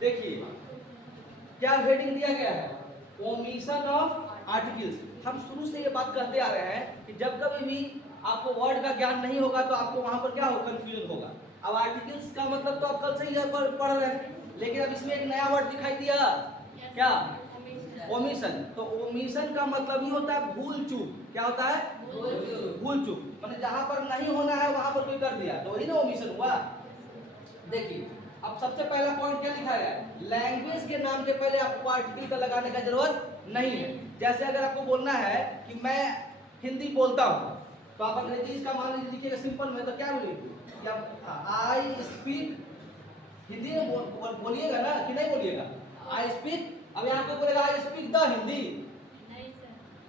देखिए क्या हेडिंग दिया गया है, ओमिशन ऑफ आर्टिकल्स। हम शुरू से ये बात कहते आ रहे हैं कि जब कभी भी आपको वर्ड का ज्ञान नहीं होगा तो आपको वहां पर क्या होगा, कंफ्यूजन होगा। अब आर्टिकल्स का मतलब तो आप कल से ही पढ़ रहे हैं, लेकिन अब इसमें एक नया वर्ड दिखाई दिया, क्या, ओमिशन। तो ओमिशन का मतलब ही होता है भूल चूक। क्या होता है, भूल चूक, मतलब जहां पर नहीं होना है वहां पर कोई कर दिया तो वही ना ओमिशन हुआ। देखिए अब सबसे पहला पॉइंट क्या लिखा है, लैंग्वेज के नाम के पहले आपको आर्टिकल का लगाने का जरूरत नहीं है। जैसे अगर आपको बोलना है कि मैं हिंदी बोलता हूँ, तो आप अंग्रेजी का मान लीजिए लिखिएगा सिंपल में, तो क्या बोलिए, आई स्पीक, हिंदी में बोलिएगा ना कि नहीं बोलिएगा, आई स्पीक। अब यहाँ पे बोलेगा I speak the Hindi,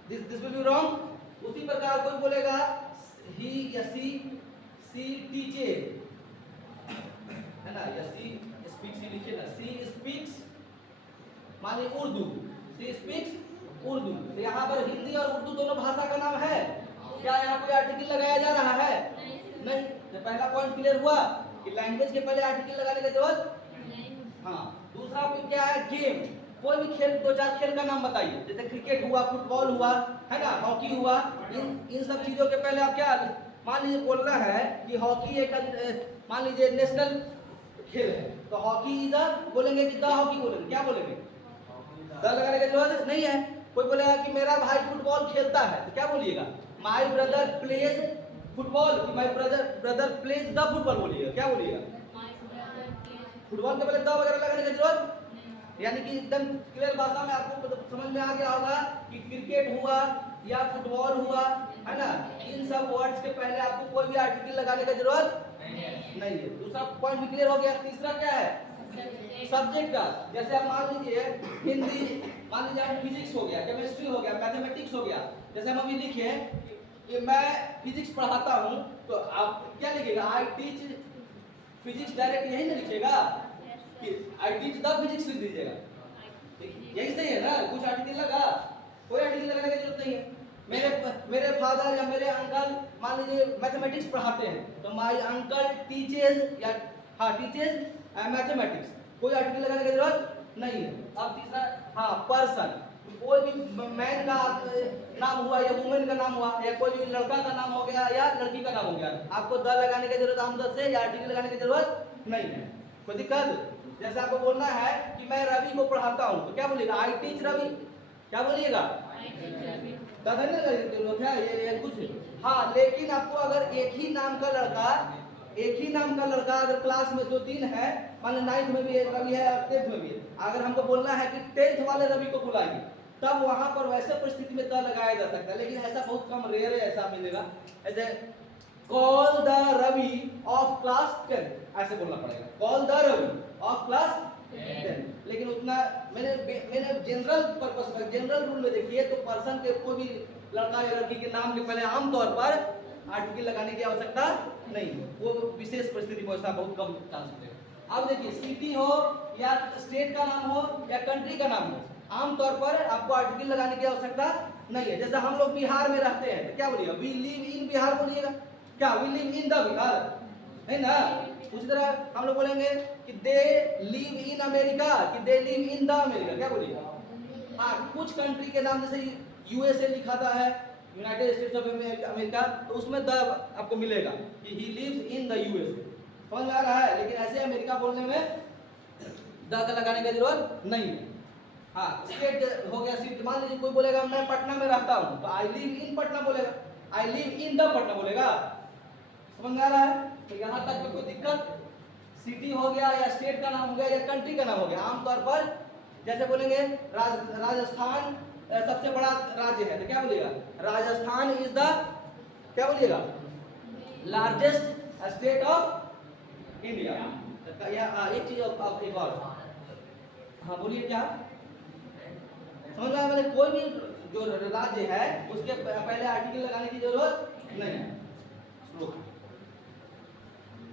this will be wrong. उसी प्रकार कोई बोलेगा ही या सी टीचर, है ना, या सी स्पीक्स ही लिखिए ना, सी स्पीक्स माने उर्दू, सी स्पीक्स उर्दू। तो यहाँ पर हिंदी और उर्दू दोनों भाषा का नाम है, क्या यहाँ कोई आर्टिकल लगाया जा रहा है, नहीं। तो पहला पॉइंट क्लियर हुआ कि लैंग्वेज के पहले आर्टिकल लगाने की जरूरत नहीं। हाँ, दूसरा क्या है, गेम। कोई भी खेल, दो चार खेल का नाम बताइए, जैसे क्रिकेट हुआ, फुटबॉल हुआ, है ना, हॉकी हुआ, इन सब चीजों के पहले आप क्या, मान लीजिए बोलना है कि हॉकी एक, मान लीजिए नेशनल खेल है, तो हॉकी इधर बोलेंगे कि द हॉकी बोलेंगे, क्या बोलेंगे, द लगाने की जरूरत नहीं है। कोई बोलेगा कि मेरा भाई फुटबॉल खेलता है, तो क्या बोलिएगा, माय ब्रदर प्लेज फुटबॉल, कि my brother plays the football बोलिएगा, क्या बोलिएगा, फुटबॉल के पहले द वगैरह लगाने की जरूरत, यानी कि एकदम क्लियर भाषा में आपको समझ में आ गया होगा कि क्रिकेट हुआ या फुटबॉल हुआ, है ना, इन सब वर्ड्स के पहले आपको कोई भी आर्टिकल लगाने की जरूरत नहीं है। दूसरा पॉइंट भी क्लियर हो गया। तीसरा क्या है, सब्जेक्ट का। जैसे आप मान लीजिए हिंदी, मान लीजिए आप फिजिक्स हो गया, केमिस्ट्री हो गया, मैथमेटिक्स हो गया। जैसे हम अभी लिखे कि मैं फिजिक्स पढ़ाता हूँ, तो आप क्या लिखिएगा, आई टीच फिजिक्स, डायरेक्ट यही ना लिखिएगा कि आई टीच द फिजिक्स लिख दीजिएगा, यही सही है ना, कुछ आर्टिकल लगा, कोई आर्टिकल लगाने की जरूरत नहीं है। मेरे फादर या मेरे अंकल मान लीजिए मैथमेटिक्स पढ़ाते हैं, तो माय अंकल टीचेस, या हाँ टीचेस मैथमेटिक्स, कोई आर्टिकल लगाने की जरूरत नहीं है। अब तीसरा, हाँ पर्सन, कोई भी मैन का नाम हुआ या वुमेन का नाम हुआ, या कोई भी लड़का का नाम हो गया या लड़की का नाम हो गया, आपको द लगाने की जरूरत आमदन से या आर्टिकल लगाने की जरूरत नहीं है। कोई दिक्कत, जैसे आपको बोलना है कि मैं रवि को पढ़ाता हूँ, तो क्या बोलिएगा, आई टीच रवि, क्या बोलिएगा, दादा ने जरूरत है ये कुछ। हाँ, लेकिन आपको अगर एक ही नाम का लड़का अगर क्लास में 2-3 है, मान लो 9th में भी रवि है और 10th में भी है, अगर हमको बोलना है कि 10th वाले रवि को बुलाइए, तब वहां पर वैसे परिस्थिति में द लगाया जा सकता है, लेकिन ऐसा बहुत कम, रेयर है ऐसा मिलेगा। ऐसे call the Ravi of class 10, ऐसे बोलना पड़ेगा, call the Ravi of class 10। लेकिन उतना मैंने जनरल पर्पस में, जनरल रूल में देखिए तो पर्सन के कोई भी लड़का या लड़की के नाम के पहले आमतौर पर आर्टिकल लगाने की आवश्यकता नहीं है, वो विशेष परिस्थिति में ऐसा बहुत कम चांस होते हैं। अब देखिए सिटी हो या स्टेट का नाम हो या कंट्री का नाम हो, आमतौर पर आपको आर्टिकल लगाने की आवश्यकता नहीं है। जैसे हम लोग बिहार में रहते हैं, तो क्या बोलिएगा, वी लिव इन बिहार बोलिएगा, क्या we live in the Bihar, है ना। उसी तरह हम लोग बोलेंगे कि दे लिव इन अमेरिका, कि they live in the America, क्या बोलिएगा। हाँ, कुछ कंट्री के नाम जैसे यूएसए लिखाता है, यूनाइटेड स्टेट्स ऑफ अमेरिका, तो उसमें द आपको मिलेगा कि he lives in the USA, समझ में आ रहा है। लेकिन ऐसे अमेरिका बोलने में द का लगाने की जरूरत नहीं है। हाँ, स्टेट हो गया, सिटी, मान लीजिए कोई बोलेगा मैं पटना में रहता हूँ, तो आई लिव इन पटना बोलेगा, I live in the Patna बोलेगा, समझ में आ रहा है। तो यहाँ तक में कोई दिक्कत, सिटी हो गया या स्टेट का नाम हो गया या कंट्री का नाम हो गया, आमतौर पर जैसे बोलेंगे राजस्थान सबसे बड़ा राज्य है, तो क्या बोलिएगा, राजस्थान इज द, क्या बोलिएगा, लार्जेस्ट स्टेट ऑफ इंडिया। एक चीज एक और, हाँ बोलिए क्या, समझ में आया। कोई भी जो राज्य है उसके पहले आर्टिकल लगाने की जरूरत नहीं है।